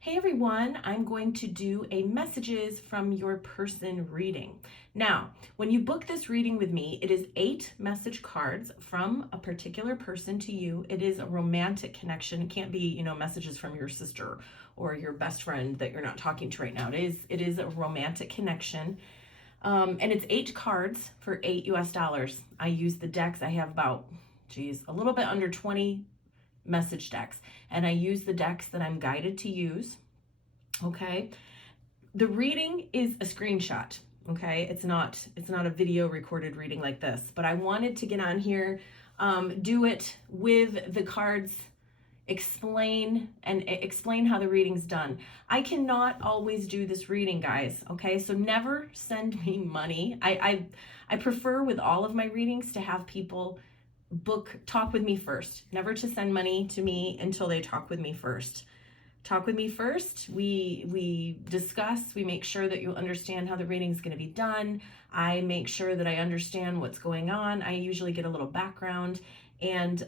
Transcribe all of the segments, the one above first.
Hey everyone, I'm going to do a messages from your person reading. Now, when you book this reading with me, it is 8 message cards from a particular person to you. It is a romantic connection. It can't be, messages from your sister or your best friend that you're not talking to right now. It is a romantic connection. And it's 8 cards for $8 US. I use the decks. I have about, a little bit under 20 message decks, and I use the decks that I'm guided to use. Okay, the reading is a screenshot. Okay, it's not a video recorded reading like this, but I wanted to get on here, do it with the cards, explain how the reading's done. I cannot always do this reading, guys. Okay, so never send me money. I prefer with all of my readings to have people talk with me first, never to send money to me until they talk with me first. Talk with me first. We discuss, we make sure that you understand how the reading is going to be done. I make sure that I understand what's going on. I usually get a little background, and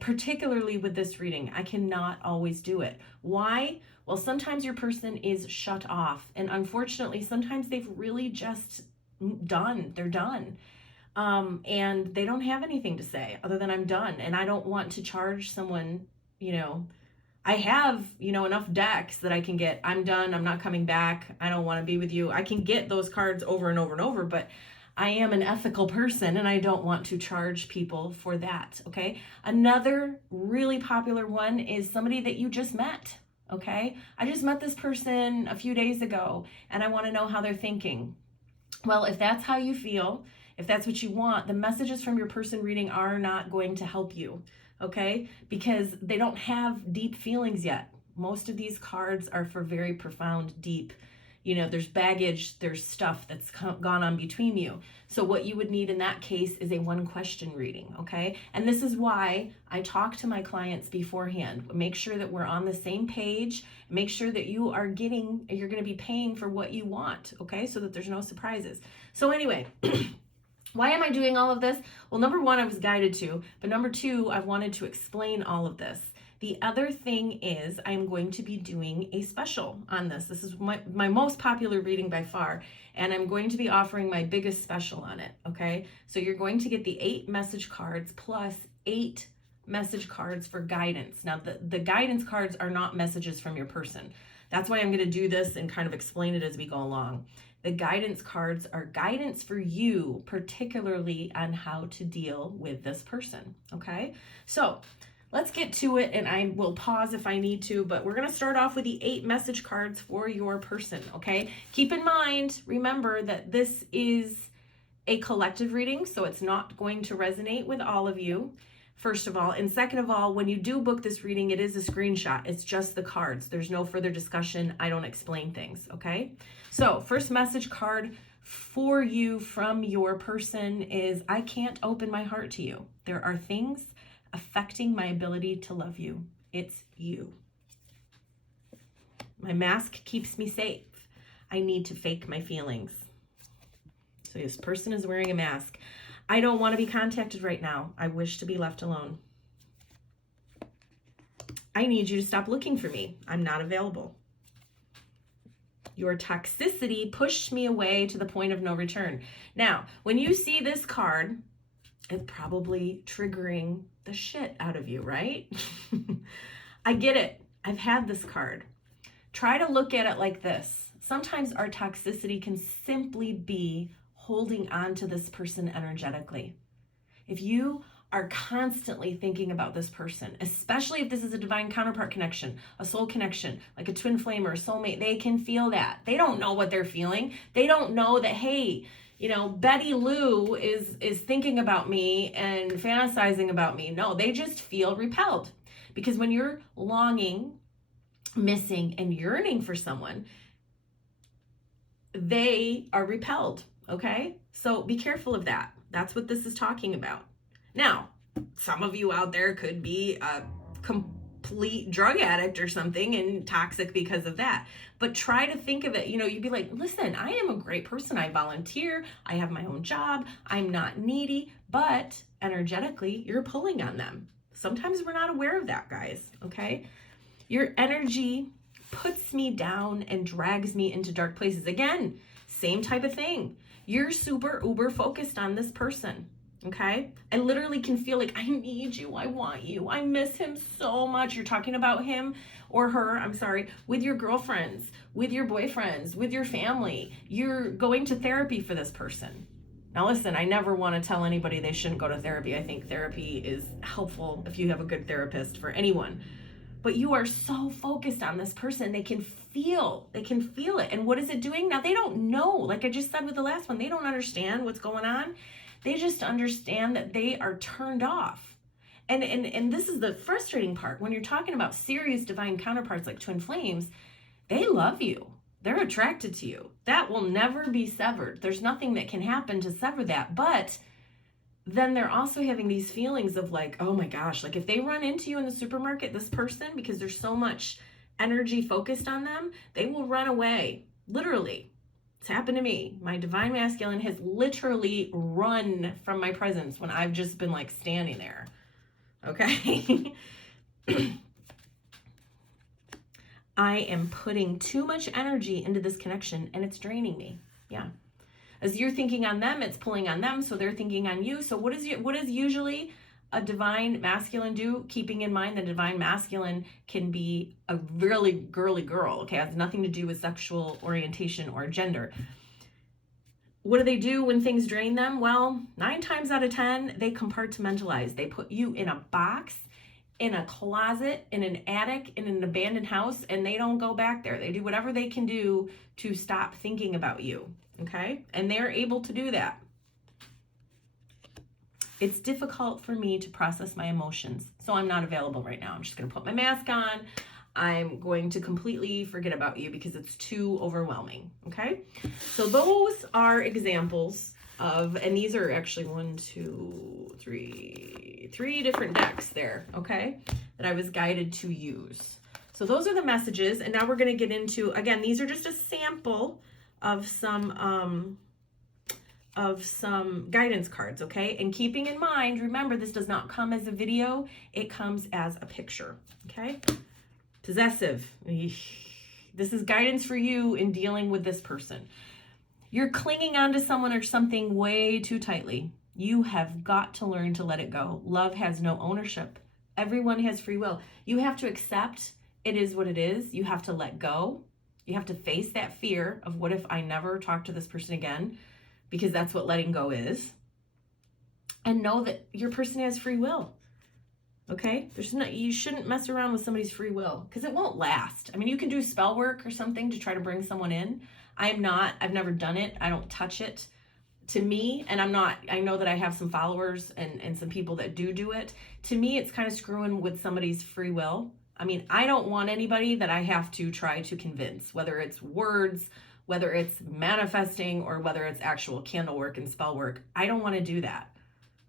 particularly with this reading, I cannot always do it. Why? Well, sometimes your person is shut off, and unfortunately sometimes they've really just done. They're done. And they don't have anything to say other than I'm done. And I don't want to charge someone, I have, enough decks that I can get. I'm done. I'm not coming back. I don't want to be with you. I can get those cards over and over and over, but I am an ethical person and I don't want to charge people for that. Okay. Another really popular one is somebody that you just met. Okay. I just met this person a few days ago and I want to know how they're thinking. Well, if that's how you feel, if that's what you want, the messages from your person reading are not going to help you, okay? Because they don't have deep feelings yet. Most of these cards are for very profound, deep, there's baggage, there's stuff that's gone on between you. So what you would need in that case is a 1-question reading, okay? And this is why I talk to my clients beforehand. Make sure that we're on the same page. Make sure that you're going to be paying for what you want, okay? So that there's no surprises. So anyway, why am I doing all of this? Well, number 1, I was guided to, but number 2, I wanted to explain all of this. The other thing is I'm going to be doing a special on this. This is my most popular reading by far, and I'm going to be offering my biggest special on it, okay? So you're going to get the 8 message cards plus 8 message cards for guidance. Now, the guidance cards are not messages from your person. That's why I'm going to do this and kind of explain it as we go along. The guidance cards are guidance for you, particularly on how to deal with this person, okay? So let's get to it, and I will pause if I need to, but we're going to start off with the 8 message cards for your person, okay? Keep in mind, remember that this is a collective reading, so it's not going to resonate with all of you, first of all. And second of all, when you do book this reading, it is a screenshot. It's just the cards. There's no further discussion. I don't explain things, okay? So first message card for you from your person is, I can't open my heart to you. There are things affecting my ability to love you. It's you. My mask keeps me safe. I need to fake my feelings. So this person is wearing a mask. I don't want to be contacted right now. I wish to be left alone. I need you to stop looking for me. I'm not available. Your toxicity pushed me away to the point of no return. Now, when you see this card, it's probably triggering the shit out of you, right? I get it. I've had this card. Try to look at it like this. Sometimes our toxicity can simply be holding on to this person energetically. If you are constantly thinking about this person, especially if this is a divine counterpart connection, a soul connection, like a twin flame or a soulmate, they can feel that. They don't know what they're feeling. They don't know that, hey, Betty Lou is thinking about me and fantasizing about me. No, they just feel repelled. Because when you're longing, missing, and yearning for someone, they are repelled, okay? So be careful of that. That's what this is talking about. Now, some of you out there could be a complete drug addict or something and toxic because of that. But try to think of it, you'd be like, listen, I am a great person. I volunteer. I have my own job. I'm not needy, but energetically, you're pulling on them. Sometimes we're not aware of that, guys, okay? Your energy puts me down and drags me into dark places. Again, same type of thing. You're super uber focused on this person. Okay. I literally can feel like I need you. I want you. I miss him so much. You're talking about him or her, I'm sorry, with your girlfriends, with your boyfriends, with your family. You're going to therapy for this person. Now listen, I never want to tell anybody they shouldn't go to therapy. I think therapy is helpful if you have a good therapist for anyone. But you are so focused on this person, they can feel it. And what is it doing? Now they don't know, like I just said with the last one, they don't understand what's going on. They just understand that they are turned off. And this is the frustrating part. When you're talking about serious divine counterparts like twin flames, they love you. They're attracted to you. That will never be severed. There's nothing that can happen to sever that. But then they're also having these feelings of like, oh my gosh, like if they run into you in the supermarket, this person, because there's so much energy focused on them, they will run away. Literally. It's happened to me. My divine masculine has literally run from my presence when I've just been like standing there. Okay. I am putting too much energy into this connection and it's draining me. Yeah. As you're thinking on them, it's pulling on them. So they're thinking on you. So what does usually a divine masculine do? Keeping in mind the divine masculine can be a really girly girl. Okay. It has nothing to do with sexual orientation or gender. What do they do when things drain them? Well, 9 times out of 10, they compartmentalize. They put you in a box, in a closet, in an attic, in an abandoned house, and they don't go back there. They do whatever they can do to stop thinking about you, okay? And they're able to do that. It's difficult for me to process my emotions, so I'm not available right now. I'm just going to put my mask on. I'm going to completely forget about you because it's too overwhelming, okay? So those are examples of, and these are actually 3 different decks there, okay, that I was guided to use. So those are the messages, and now we're going to get into, again, these are just a sample of some guidance cards, okay? And keeping in mind, remember, this does not come as a video, it comes as a picture, okay? Possessive. This is guidance for you in dealing with this person. You're clinging onto someone or something way too tightly. You have got to learn to let it go. Love has no ownership. Everyone has free will. You have to accept it is what it is. You have to let go. You have to face that fear of what if I never talk to this person again, because that's what letting go is. And know that your person has free will. Okay? You shouldn't mess around with somebody's free will because it won't last. I mean, you can do spell work or something to try to bring someone in. I've never done it. I don't touch it. To me, and I know that I have some followers and some people that do it. To me, it's kind of screwing with somebody's free will. I mean, I don't want anybody that I have to try to convince, whether it's words, whether it's manifesting, or whether it's actual candle work and spell work. I don't want to do that.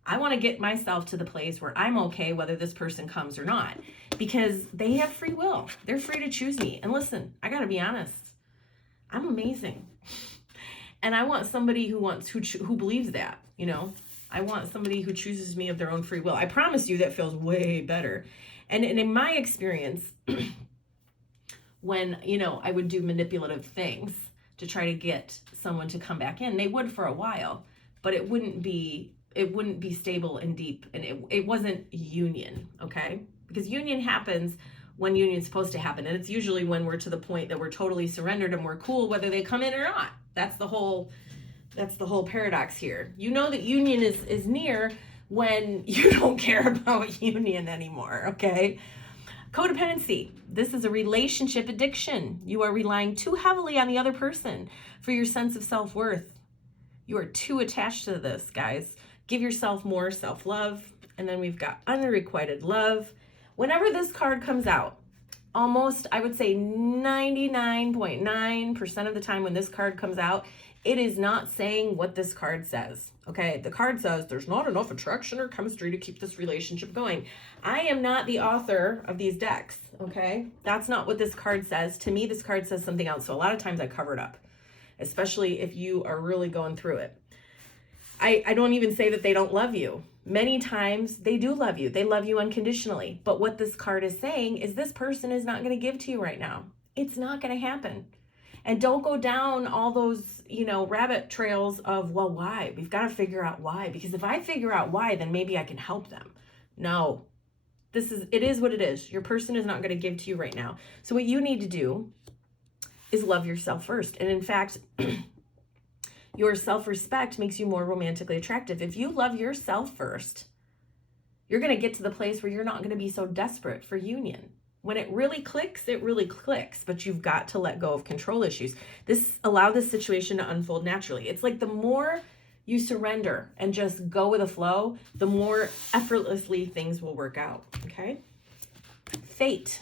I want to get myself to the place where I'm okay whether this person comes or not, because they have free will. They're free to choose me. And listen, I got to be honest. I'm amazing. And I want somebody who believes that, you know. I want somebody who chooses me of their own free will. I promise you that feels way better. And in my experience, when, you know, I would do manipulative things to try to get someone to come back in, they would for a while, but it wouldn't be stable and deep, and it wasn't union, okay? Because union happens when union's supposed to happen, and it's usually when we're to the point that we're totally surrendered and we're cool whether they come in or not. That's the whole paradox here. You know that union is near when you don't care about union anymore, okay? Codependency. This is a relationship addiction. You are relying too heavily on the other person for your sense of self-worth. You are too attached to this, guys. Give yourself more self-love. And then we've got unrequited love. Whenever this card comes out, almost, I would say 99.9% of the time when this card comes out, it is not saying what this card says, okay? The card says there's not enough attraction or chemistry to keep this relationship going. I am not the author of these decks, okay? That's not what this card says. To me, this card says something else. So a lot of times I cover it up, especially if you are really going through it. I don't even say that they don't love you. Many times they do love you. They love you unconditionally. But what this card is saying is this person is not going to give to you right now. It's not going to happen. And don't go down all those, rabbit trails of, well, why? We've got to figure out why. Because if I figure out why, then maybe I can help them. No, it is what it is. Your person is not going to give to you right now. So what you need to do is love yourself first. And in fact, your self-respect makes you more romantically attractive. If you love yourself first, you're going to get to the place where you're not going to be so desperate for union. When it really clicks, but you've got to let go of control issues. Allow this situation to unfold naturally. It's like the more you surrender and just go with the flow, the more effortlessly things will work out, okay? Fate.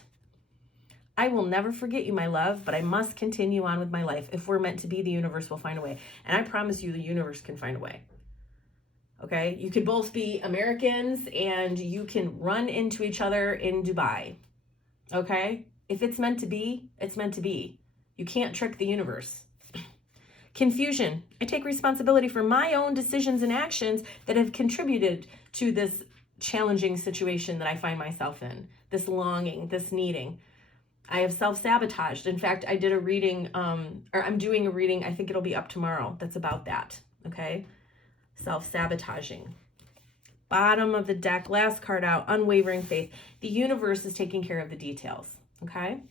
I will never forget you, my love, but I must continue on with my life. If we're meant to be, the universe will find a way. And I promise you, the universe can find a way. Okay? You could both be Americans and you can run into each other in Dubai. Okay? If it's meant to be, it's meant to be. You can't trick the universe. Confusion. I take responsibility for my own decisions and actions that have contributed to this challenging situation that I find myself in. This longing, this needing. I have self-sabotaged. In fact, I did a reading, I'm doing a reading, I think it'll be up tomorrow, that's about that, okay? Self-sabotaging. Bottom of the deck, last card out, unwavering faith. The universe is taking care of the details, okay?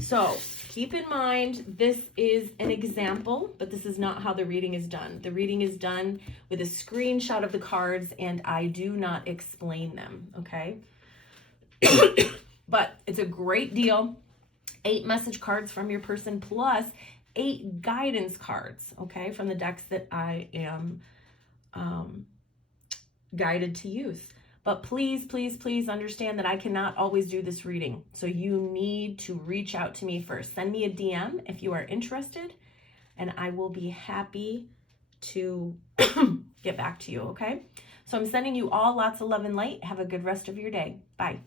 So keep in mind, this is an example, but this is not how the reading is done. The reading is done with a screenshot of the cards, and I do not explain them, okay? But it's a great deal. 8 message cards from your person plus 8 guidance cards, okay, from the decks that I am guided to use. But please, please, please understand that I cannot always do this reading. So you need to reach out to me first. Send me a DM if you are interested, and I will be happy to get back to you, okay? So I'm sending you all lots of love and light. Have a good rest of your day. Bye.